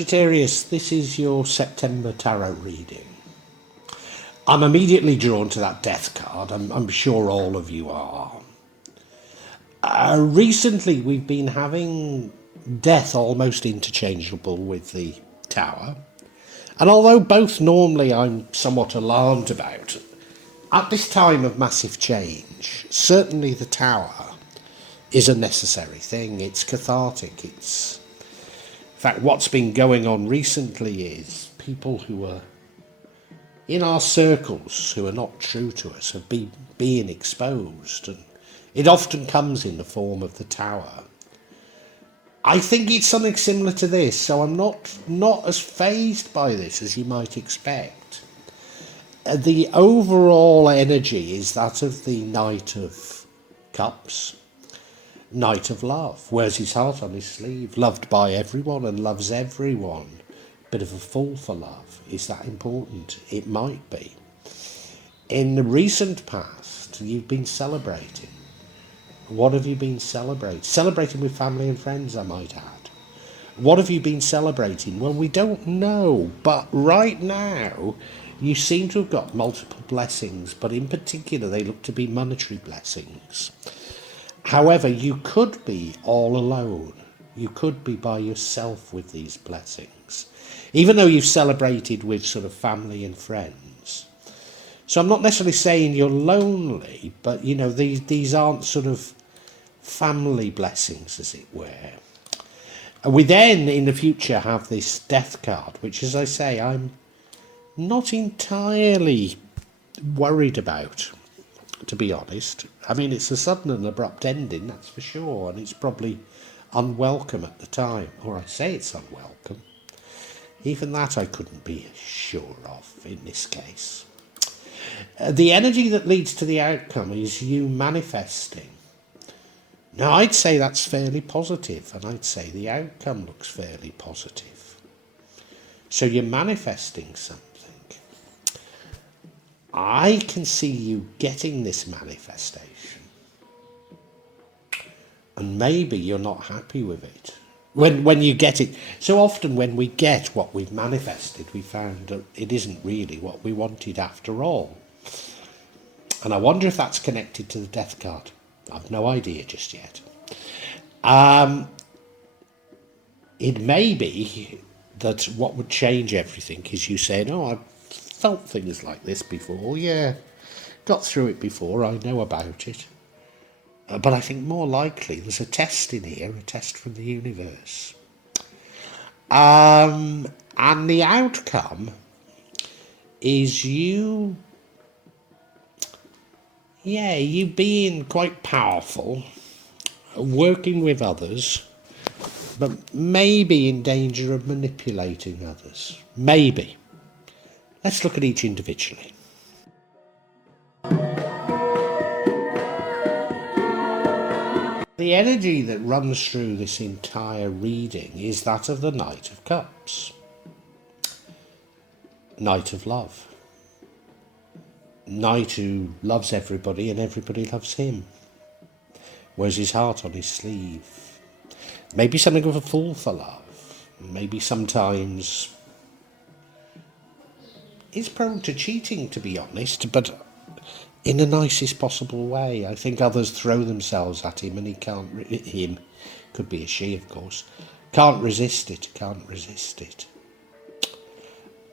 Sagittarius, this is your September tarot reading. I'm immediately drawn to that death card. I'm sure all of you are. Recently, we've been having death almost interchangeable with the tower. And although both normally I'm somewhat alarmed about, at this time of massive change, certainly the tower is a necessary thing. It's cathartic. In fact, what's been going on recently is people who are in our circles who are not true to us have been being exposed, and it often comes in the form of the tower. I think it's something similar to this, so I'm not as fazed by this as you might expect. The overall energy is that of the Knight of Cups, Knight of Love, wears his heart on his sleeve, loved by everyone and loves everyone. Bit of a fool for love. Is that important? It might be. In the recent past, you've been celebrating. What have you been celebrating? Celebrating with family and friends, I might add. What have you been celebrating? Well, we don't know, but right now you seem to have got multiple blessings, but in particular they look to be monetary blessings. However, you could be all alone. You could be by yourself with these blessings, even though you've celebrated with sort of family and friends. So I'm not necessarily saying you're lonely, but you know, these aren't sort of family blessings, as it were. We then in the future have this death card, which, as I say, I'm not entirely worried about, to be honest. I mean, it's a sudden and abrupt ending, that's for sure, and it's probably unwelcome at the time, or I say it's unwelcome. Even that I couldn't be sure of in this case. The energy that leads to the outcome is you manifesting. Now, I'd say that's fairly positive, and I'd say the outcome looks fairly positive. So you're manifesting something. I can see you getting this manifestation, and maybe you're not happy with it when you get it. So often when we get what we've manifested, we found that it isn't really what we wanted after all. And I wonder if that's connected to the death card. I've no idea just yet. It may be that what would change everything is you saying, oh, I've felt things like this before. Yeah, got through it before. I know about it. But I think more likely there's a test in here, a test from the universe. And the outcome is you being quite powerful, working with others, but maybe in danger of manipulating others. Maybe. Let's look at each individually. The energy that runs through this entire reading is that of the Knight of Cups, Knight of Love. Knight who loves everybody and everybody loves him. Wears his heart on his sleeve. Maybe something of a fool for love. Maybe sometimes is prone to cheating, to be honest, but in the nicest possible way. I think others throw themselves at him and he can't, him, could be a she of course, can't resist it.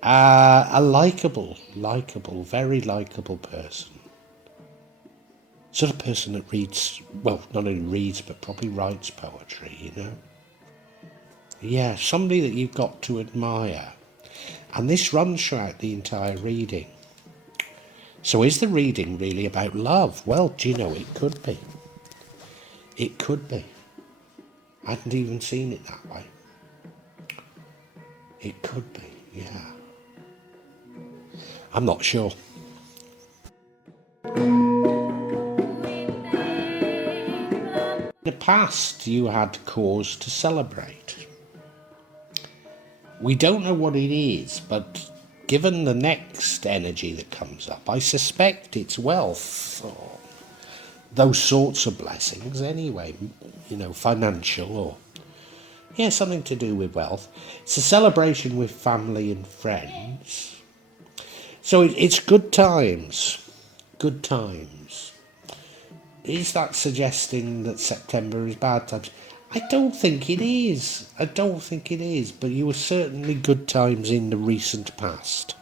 A likeable, very likeable person. Sort of person that reads, well, not only reads, but probably writes poetry, you know. Yeah, somebody that you've got to admire. And this runs throughout the entire reading. So is the reading really about love? Well, do you know, it could be. It could be. I hadn't even seen it that way. It could be, yeah. I'm not sure. In the past, you had cause to celebrate. We don't know what it is, but given the next energy that comes up, I suspect it's wealth or those sorts of blessings anyway, you know, financial or Yeah, something to do with wealth. It's a celebration with family and friends. So it's good times. Good times. Is that suggesting that September is bad times? I don't think it is. I don't think it is. But you were certainly good times in the recent past.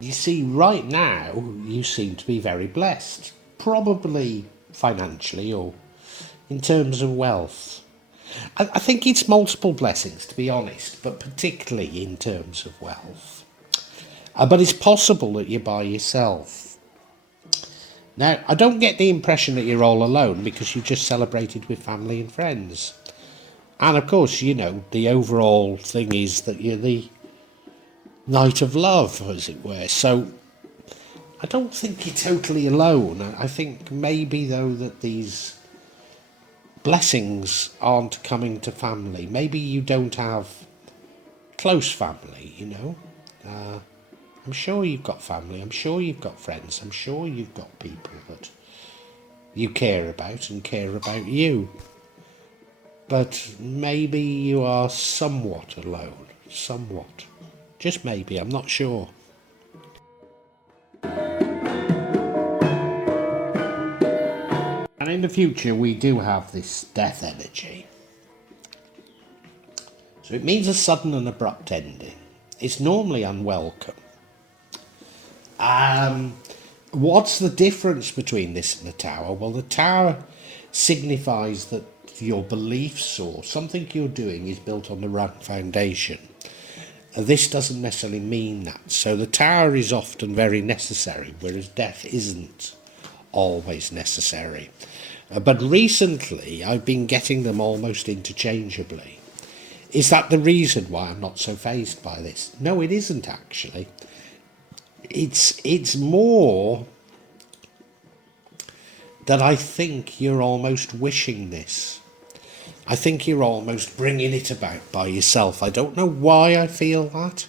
You see, right now, you seem to be very blessed. Probably financially or in terms of wealth. I think it's multiple blessings, to be honest, but particularly in terms of wealth. But it's possible that you're by yourself. Now, I don't get the impression that you're all alone because you just celebrated with family and friends. And of course, you know, the overall thing is that you're the night of love, as it were. So I don't think you're totally alone. I think maybe, though, that these blessings aren't coming to family. Maybe you don't have close family, you know. I'm sure you've got family. I'm sure you've got friends. I'm sure you've got people that you care about and care about you. But maybe you are somewhat alone. Somewhat. Just maybe. I'm not sure. And in the future, we do have this death energy. So it means a sudden and abrupt ending. It's normally unwelcome. What's the difference between this and the tower? Well, the tower signifies that your beliefs or something you're doing is built on the right foundation. This doesn't necessarily mean that. So the tower is often very necessary, whereas death isn't always necessary. But recently, I've been getting them almost interchangeably. Is that the reason why I'm not so fazed by this? No, it isn't actually. It's more that I think you're almost wishing this. I think you're almost bringing it about by yourself. I don't know why I feel that,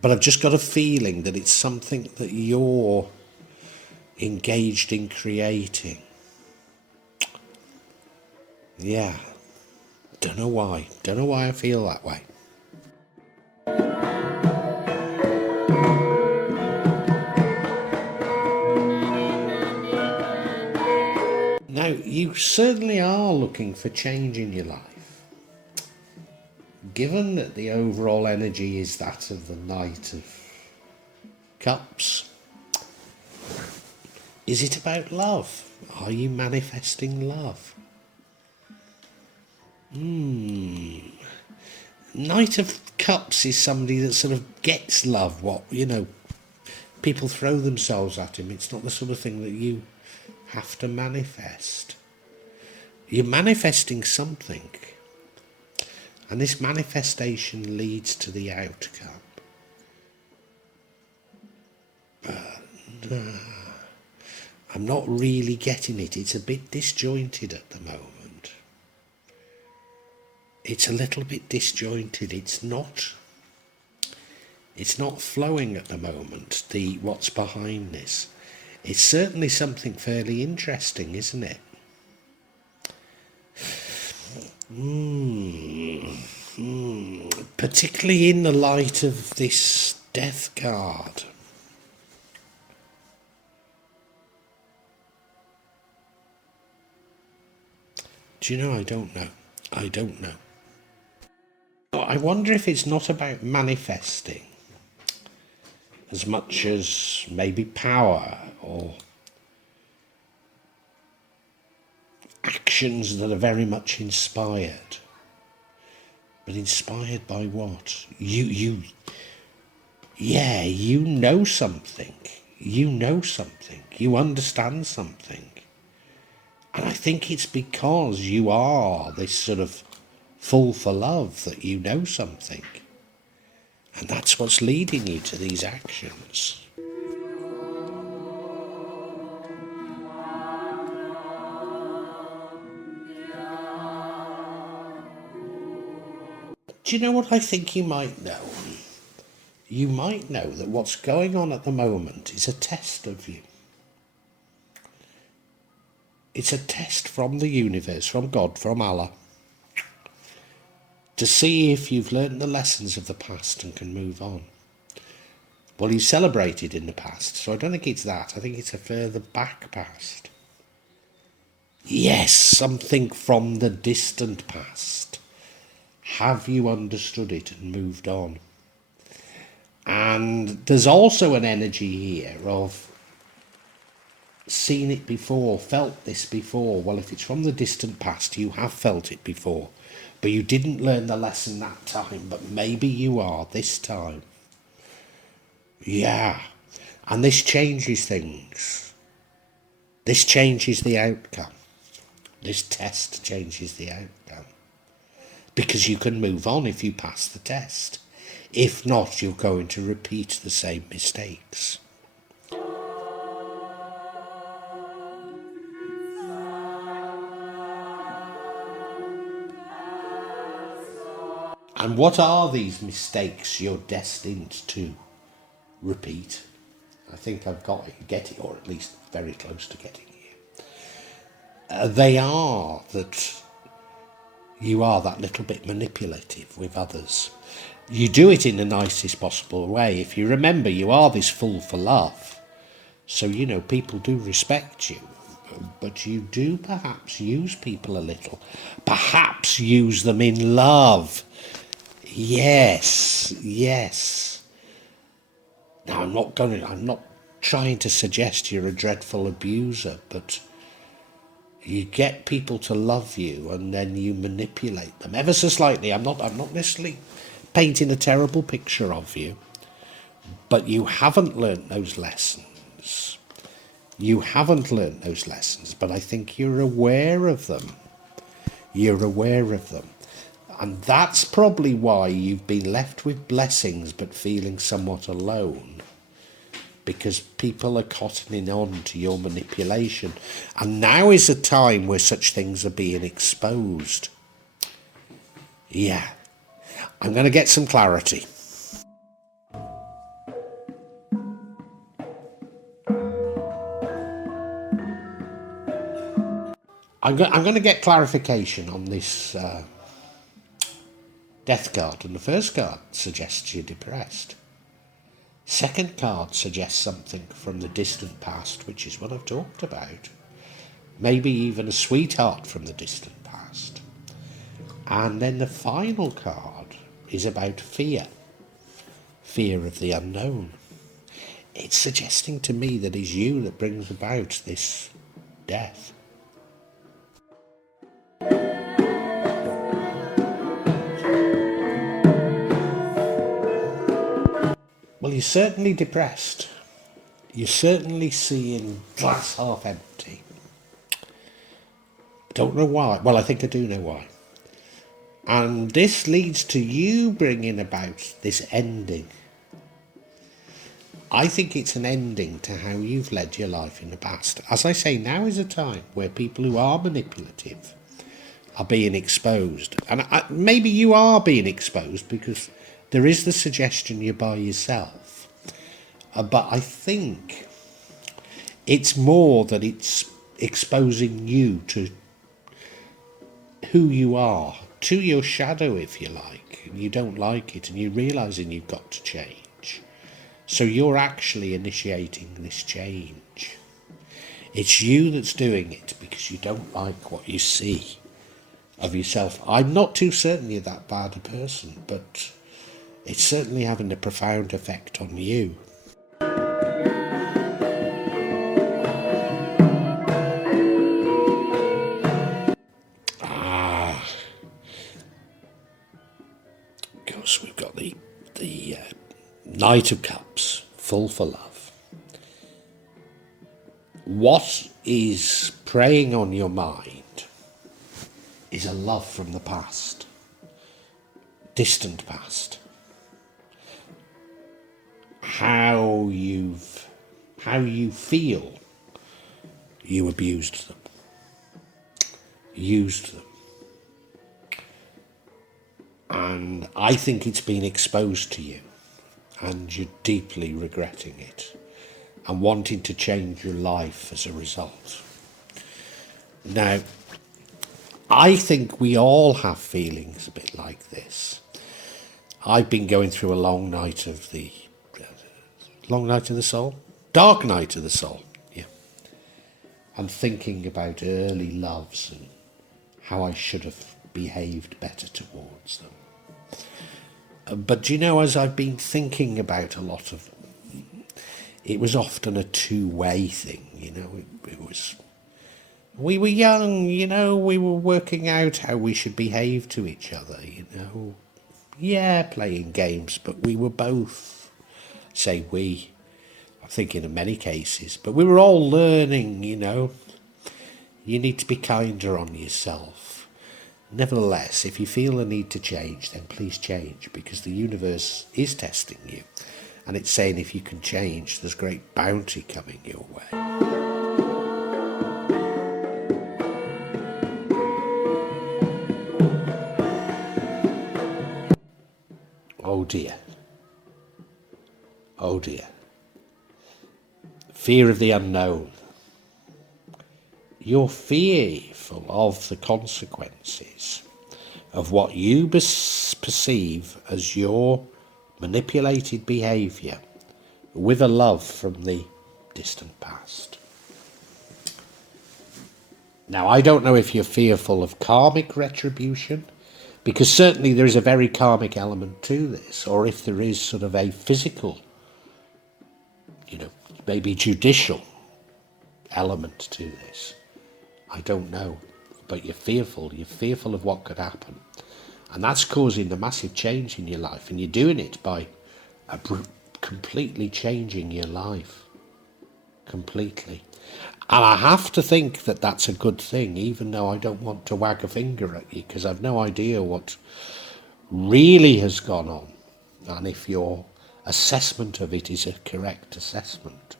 but I've just got a feeling that it's something that you're engaged in creating. Yeah. Don't know why. Don't know why I feel that way. Now, you certainly are looking for change in your life. Given that the overall energy is that of the Knight of Cups, is it about love? Are you manifesting love? Knight of Cups is somebody that sort of gets love, people throw themselves at him. It's not the sort of thing that you have to manifest. You're manifesting something, and this manifestation leads to the outcome. But I'm not really getting it. It's a bit disjointed at the moment. It's a little bit disjointed. It's not flowing at the moment, what's behind this. It's certainly something fairly interesting, isn't it? Particularly in the light of this death card. Do you know, I don't know. I wonder if it's not about manifesting as much as maybe power or actions that are very much inspired. But inspired by what? You know something. You know something. You understand something. And I think it's because you are this sort of full for love that you know something. And that's what's leading you to these actions. Do you know what I think you might know? You might know that what's going on at the moment is a test of you. It's a test from the universe, from God, from Allah, to see if you've learned the lessons of the past and can move on. Well, you celebrated in the past, so I don't think it's that. I think it's a further back past. Yes, something from the distant past. Have you understood it and moved on? And there's also an energy here of seen it before, felt this before. Well, if it's from the distant past, you have felt it before, but you didn't learn the lesson that time, but maybe you are this time. Yeah, and this changes things. This changes the outcome. This test changes the outcome. Because you can move on if you pass the test. If not, you're going to repeat the same mistakes. And what are these mistakes you're destined to repeat? I think I've got it, get it, or at least very close to getting it. They are that you are that little bit manipulative with others. You do it in the nicest possible way. If you remember, you are this fool for love. So, people do respect you. But you do perhaps use people a little. Perhaps use them in love. Yes. Now, I'm not trying to suggest you're a dreadful abuser, but you get people to love you and then you manipulate them ever so slightly. I'm not necessarily painting a terrible picture of you, but you haven't learnt those lessons. But I think you're aware of them. And that's probably why you've been left with blessings but feeling somewhat alone. Because people are cottoning on to your manipulation. And now is a time where such things are being exposed. Yeah. I'm going to get some clarity. I'm going to get clarification on this death card. And the first card suggests you're depressed. Second card suggests something from the distant past, which is what I've talked about. Maybe even a sweetheart from the distant past. And then the final card is about fear. Fear of the unknown. It's suggesting to me that it's you that brings about this death. Well, you're certainly depressed. You're certainly seeing glass half empty. Don't know why. Well, I think I do know why. And this leads to you bringing about this ending. I think it's an ending to how you've led your life in the past. As I say, now is a time where people who are manipulative are being exposed. And maybe you are being exposed because there is the suggestion you're by yourself. But I think it's more that it's exposing you to who you are, to your shadow, if you like. And you don't like it, and you're realising you've got to change. So you're actually initiating this change. It's you that's doing it because you don't like what you see of yourself. I'm not too certain you're that bad a person, but it's certainly having a profound effect on you. Of course, we've got the Knight of Cups, full for love. What is preying on your mind is a love from the past, distant past. How you feel you abused them, used them. And I think it's been exposed to you and you're deeply regretting it and wanting to change your life as a result. Now, I think we all have feelings a bit like this. I've been going through a long night of the soul? Dark night of the soul, yeah. And thinking about early loves and how I should have behaved better towards them. But do you know, as I've been thinking about a lot of them, it was often a two-way thing, you know. It was, we were young, you know, we were working out how we should behave to each other, you know. Yeah, playing games, but we were both, say we, I'm thinking in many cases, but we were all learning, you know. You need to be kinder on yourself. Nevertheless, if you feel a need to change, then please change, because the universe is testing you. And it's saying if you can change, there's great bounty coming your way. Oh dear. Oh dear. Fear of the unknown. You're fearful of the consequences of what you perceive as your manipulated behaviour with a love from the distant past. Now, I don't know if you're fearful of karmic retribution, because certainly there is a very karmic element to this, or if there is sort of a physical, you know, maybe judicial element to this. I don't know, but you're fearful of what could happen. And that's causing a massive change in your life, and you're doing it by completely changing your life. Completely. And I have to think that that's a good thing, even though I don't want to wag a finger at you, because I've no idea what really has gone on, and if your assessment of it is a correct assessment.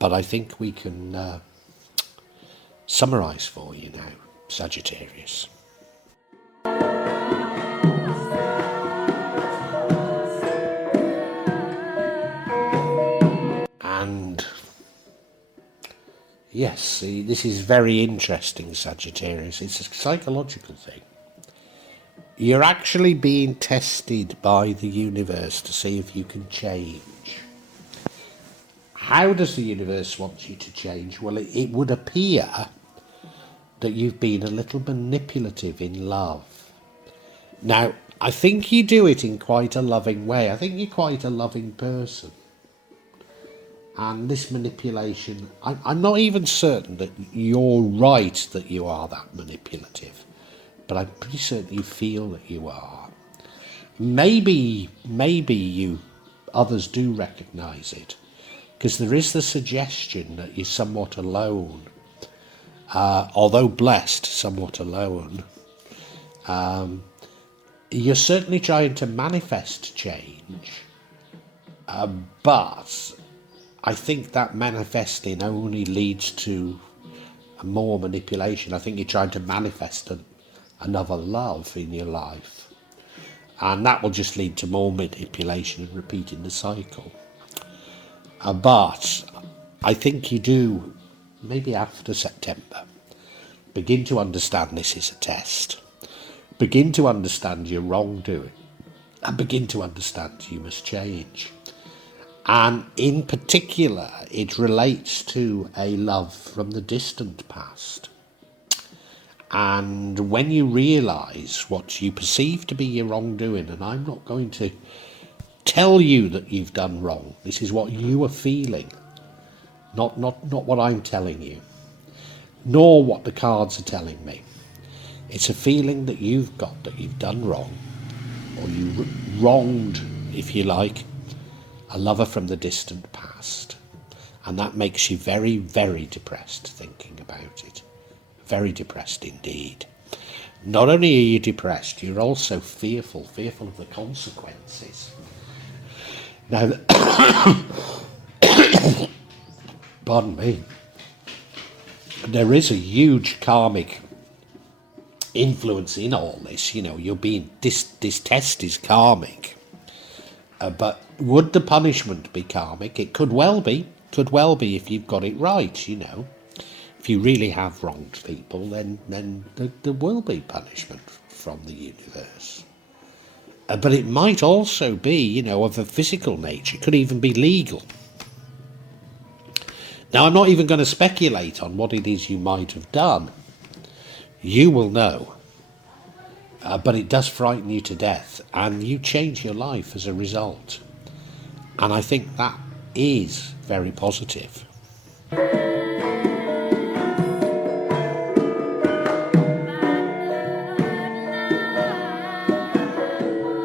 But I think we can summarise for you now, Sagittarius. And yes, this is very interesting, Sagittarius. It's a psychological thing. You're actually being tested by the universe to see if you can change. How does the universe want you to change? Well, it would appear that you've been a little manipulative in love. Now, I think you do it in quite a loving way. I think you're quite a loving person. And this manipulation, I'm not even certain that you're right that you are that manipulative, but I'm pretty certain you feel that you are. Maybe you, others do recognise it, because there is the suggestion that you're somewhat alone, although blessed, somewhat alone. You're certainly trying to manifest change, but I think that manifesting only leads to more manipulation. I think you're trying to manifest another love in your life, and that will just lead to more manipulation and repeating the cycle. But I think you do, maybe after September, begin to understand this is a test. Begin to understand your wrongdoing, and begin to understand you must change. And in particular, it relates to a love from the distant past. And when you realise what you perceive to be your wrongdoing, and I'm not going to tell you that you've done wrong, this is what you are feeling, not what I'm telling you, nor what the cards are telling me. It's a feeling that you've got that you've done wrong, or you wronged, if you like, a lover from the distant past. And that makes you very, very depressed thinking about it. Very depressed indeed. Not only are you depressed, you're also fearful of the consequences. Now, pardon me, there is a huge karmic influence in all this. You know, you're being, this test is karmic. But would the punishment be karmic? It could well be if you've got it right, you know. if you really have wronged people, then there will be punishment from the universe. But it might also be, you know, of a physical nature. It could even be legal. Now, I'm not even going to speculate on what it is you might have done. You will know. But it does frighten you to death, and you change your life as a result. And I think that is very positive.